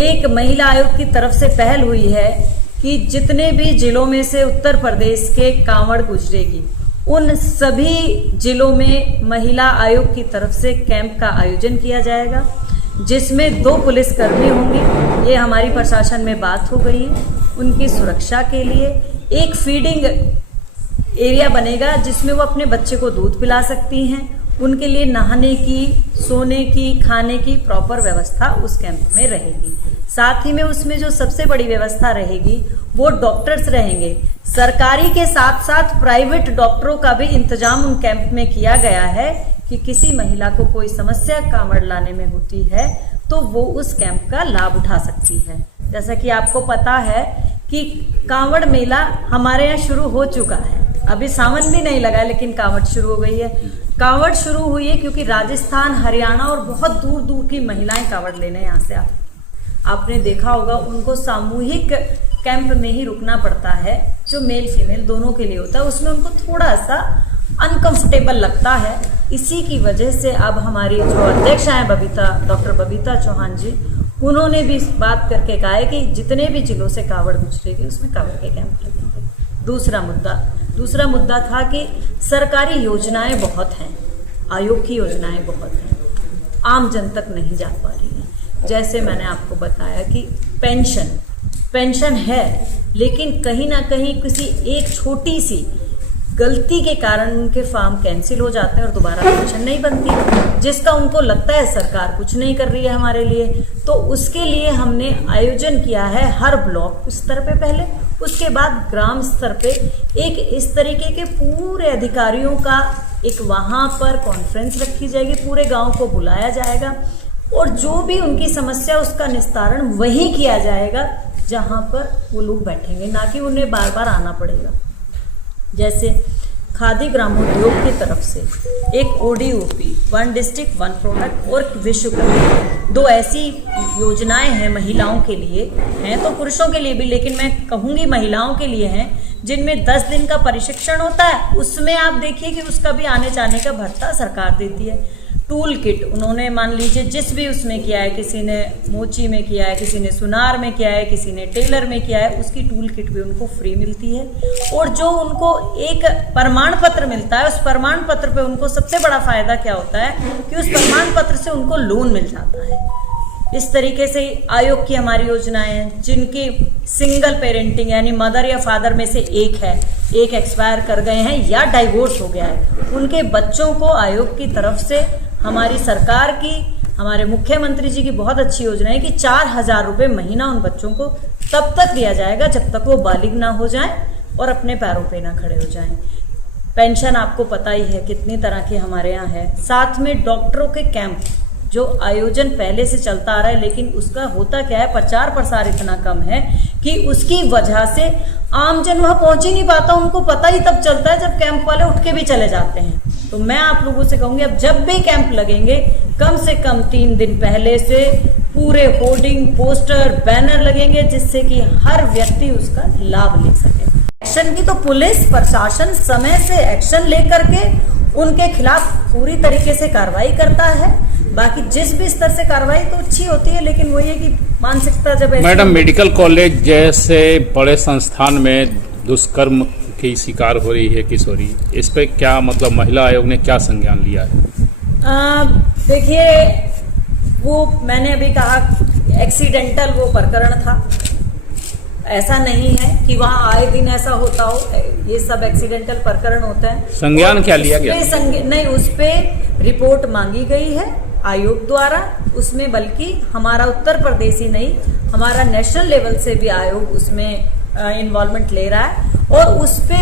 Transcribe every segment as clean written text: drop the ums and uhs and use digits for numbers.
एक महिला आयोग की तरफ से पहल हुई है कि जितने भी जिलों में से उत्तर प्रदेश के कांवड़ गुजरेगी उन सभी जिलों में महिला आयोग की तरफ से कैंप का आयोजन किया जाएगा, जिसमें 2 पुलिसकर्मी होंगे। ये हमारी प्रशासन में बात हो गई है। उनकी सुरक्षा के लिए एक फीडिंग एरिया बनेगा जिसमें वो अपने बच्चे को दूध पिला सकती हैं। उनके लिए नहाने की, सोने की, खाने की प्रॉपर व्यवस्था उस कैंप में रहेगी। साथ ही में उसमें जो सबसे बड़ी व्यवस्था रहेगी वो डॉक्टर्स रहेंगे। सरकारी के साथ साथ प्राइवेट डॉक्टरों का भी इंतजाम उन कैंप में किया गया है कि किसी महिला को कोई समस्या कांवड़ लाने में होती है तो वो उस कैंप का लाभ उठा सकती है। जैसा कि आपको पता है कि कांवड़ मेला हमारे यहाँ शुरू हो चुका है। अभी सावन भी नहीं लगा लेकिन कांवड़ शुरू हो गई है। कांवड़ शुरू हुई है क्योंकि राजस्थान, हरियाणा और बहुत दूर दूर की महिलाएं कांवड़ लेने यहाँ से आपने देखा होगा। उनको सामूहिक कैंप में ही रुकना पड़ता है जो मेल फीमेल दोनों के लिए होता है। उसमें उनको थोड़ा सा अनकंफर्टेबल लगता है। इसी की वजह से अब हमारी जो अध्यक्ष हैं डॉक्टर बबीता चौहान जी, उन्होंने भी इस बात करके कहा है कि जितने भी जिलों से कांवड़ गुजरेगी उसमें कांवड़ के कैंप लगेंगे। दूसरा मुद्दा था कि सरकारी योजनाएं बहुत हैं, आयोग की योजनाएं बहुत हैं, आम जन तक नहीं जा पा रही हैं। जैसे मैंने आपको बताया कि पेंशन है, लेकिन कहीं ना कहीं किसी एक छोटी सी गलती के कारण उनके फॉर्म कैंसिल हो जाते हैं और दोबारा पेंशन नहीं बनती, जिसका उनको लगता है सरकार कुछ नहीं कर रही है हमारे लिए। तो उसके लिए हमने आयोजन किया है हर ब्लॉक स्तर पे पहले, उसके बाद ग्राम स्तर पे एक इस तरीके के पूरे अधिकारियों का एक वहाँ पर कॉन्फ्रेंस रखी जाएगी, पूरे गांव को बुलाया जाएगा और जो भी उनकी समस्या उसका निस्तारण वहीं किया जाएगा जहाँ पर वो लोग बैठेंगे, ना कि उन्हें बार बार आना पड़ेगा। जैसे खादी ग्रामोद्योग की तरफ से एक ODOP, 1 डिस्ट्रिक्ट 1 प्रोडक्ट और विश्वकर्मा, 2 ऐसी योजनाएं हैं महिलाओं के लिए, हैं तो पुरुषों के लिए भी, लेकिन मैं कहूँगी महिलाओं के लिए हैं, जिनमें 10 दिन का प्रशिक्षण होता है। उसमें आप देखिए कि उसका भी आने जाने का भत्ता सरकार देती है। टूल किट उन्होंने मान लीजिए जिस भी उसमें किया है, किसी ने मोची में किया है, किसी ने सुनार में किया है, किसी ने टेलर में किया है, उसकी टूल किट भी उनको फ्री मिलती है। और जो उनको एक प्रमाण पत्र मिलता है, उस प्रमाण पत्र पे उनको सबसे बड़ा फायदा क्या होता है कि उस प्रमाण पत्र से उनको लोन मिल जाता है। इस तरीके से आयोग की हमारी योजनाएं हैं, जिनकी सिंगल पेरेंटिंग यानी मदर या फादर में से एक एक्सपायर कर गए हैं या डाइवोर्स हो गया है, उनके बच्चों को आयोग की तरफ से हमारी सरकार की, हमारे मुख्यमंत्री जी की बहुत अच्छी योजना है कि 4,000 रुपये महीना उन बच्चों को तब तक दिया जाएगा जब तक वो बालिग ना हो जाएं और अपने पैरों पे ना खड़े हो जाएं। पेंशन आपको पता ही है कितनी तरह की हमारे यहाँ है। साथ में डॉक्टरों के कैंप जो आयोजन पहले से चलता आ रहा है, लेकिन उसका होता क्या है, प्रचार प्रसार इतना कम है कि उसकी वजह से आमजन वहां पहुंच ही नहीं पाता। उनको पता ही तब चलता है जब कैंप वाले उठ के भी चले जाते हैं। तो मैं आप लोगों से कहूंगी, अब जब भी कैंप लगेंगे कम से कम 3 दिन पहले से पूरे होर्डिंग, पोस्टर, बैनर लगेंगे, जिससे कि हर व्यक्ति उसका लाभ ले सके। एक्शन की तो पुलिस प्रशासन समय से एक्शन लेकर के उनके खिलाफ पूरी तरीके से कार्रवाई करता है। बाकी जिस भी स्तर से कार्रवाई तो अच्छी होती है, लेकिन वही है कि मानसिकता जब मैडम मेडिकल कॉलेज जैसे बड़े संस्थान में दुष्कर्म की शिकार हो रही है किशोरी, इस पे क्या मतलब महिला आयोग ने क्या संज्ञान लिया है? देखिए, वो मैंने अभी कहा एक्सीडेंटल वो प्रकरण था, ऐसा नहीं है कि वहाँ आए दिन ऐसा होता हो। ये सब एक्सीडेंटल प्रकरण होता है। संज्ञान क्या लिया गया? नहीं, उस पे रिपोर्ट मांगी गई है आयोग द्वारा। उसमें बल्कि हमारा उत्तर प्रदेश ही नहीं, हमारा नेशनल लेवल से भी आयोग उसमें इन्वॉल्वमेंट ले रहा है और उस पे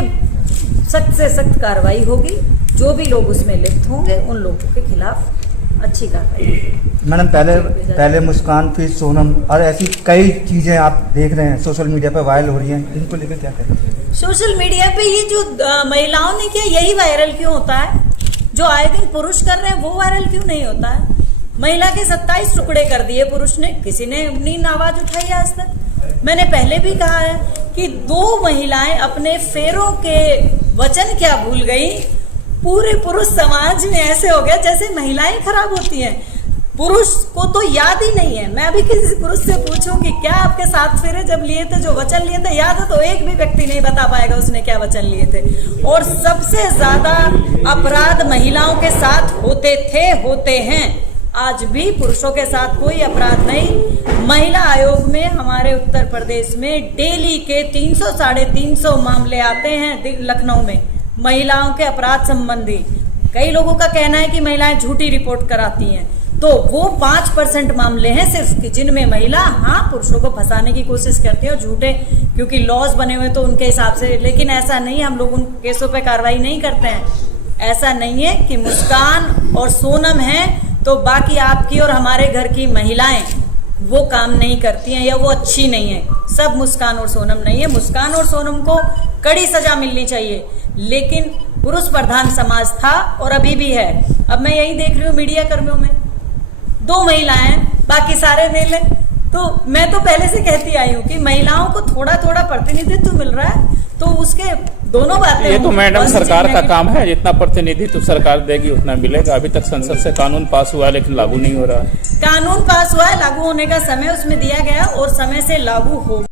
सख्त से सख्त कार्रवाई होगी। जो भी लोग उसमें लिप्त होंगे उन लोगों के खिलाफ अच्छी कार्रवाई होगी। मैडम पहले मुस्कान, फिर सोनम और ऐसी कई चीजें आप देख रहे हैं सोशल मीडिया पर वायरल हो रही हैं, इनको लेकर क्या करें? सोशल मीडिया पे ये जो महिलाओं ने किया यही वायरल क्यों होता है? जो आए दिन पुरुष कर रहे हैं वो वायरल क्यों नहीं होता है? महिला के 27 टुकड़े कर दिए पुरुष ने, किसी ने अपनी आवाज उठाई आज तक? मैंने पहले भी कहा है कि 2 महिलाएं अपने फेरों के वचन क्या भूल गई। पूरे पुरुष समाज में ऐसे हो गया जैसे महिलाएं खराब होती हैं। पुरुष को तो याद ही नहीं है। मैं अभी किसी पुरुष से पूछूं कि क्या आपके 7 फेरे जब लिए थे, जो वचन लिए थे, याद है? तो एक भी व्यक्ति नहीं बता पाएगा उसने क्या वचन लिए थे। और सबसे ज्यादा अपराध महिलाओं के साथ होते हैं। आज भी पुरुषों के साथ कोई अपराध नहीं। महिला आयोग में हमारे उत्तर प्रदेश में डेली के 300-350 मामले आते हैं लखनऊ में, महिलाओं के अपराध संबंधी। कई लोगों का कहना है कि महिलाएं झूठी रिपोर्ट कराती हैं, तो वो 5% मामले हैं सिर्फ जिनमें महिला पुरुषों को फंसाने की कोशिश करती है और झूठे, क्योंकि लॉज बने हुए तो उनके हिसाब से। लेकिन ऐसा नहीं है, हम लोग उन केसों पे कार्रवाई नहीं करते हैं। ऐसा नहीं है कि मुस्कान और सोनम है तो बाकी आपकी और हमारे घर की महिलाएं वो काम नहीं करती हैं या वो अच्छी नहीं है। सब मुस्कान और सोनम नहीं है। मुस्कान और सोनम को कड़ी सजा मिलनी चाहिए, लेकिन पुरुष प्रधान समाज था और अभी भी है। अब मैं यही देख रही हूँ मीडिया कर्मियों में 2 महिलाएं, बाकी सारे मेल हैं। तो मैं तो पहले से कहती आई हूँ कि महिलाओं को थोड़ा थोड़ा प्रतिनिधित्व मिल रहा है, तो उसके दोनों बातें। ये तो मैडम सरकार का काम है, जितना प्रतिनिधित्व सरकार देगी उतना मिलेगा। अभी तक संसद से कानून पास हुआ लेकिन लागू नहीं हो रहा है। कानून पास हुआ है, लागू होने का समय उसमें दिया गया और समय से लागू हो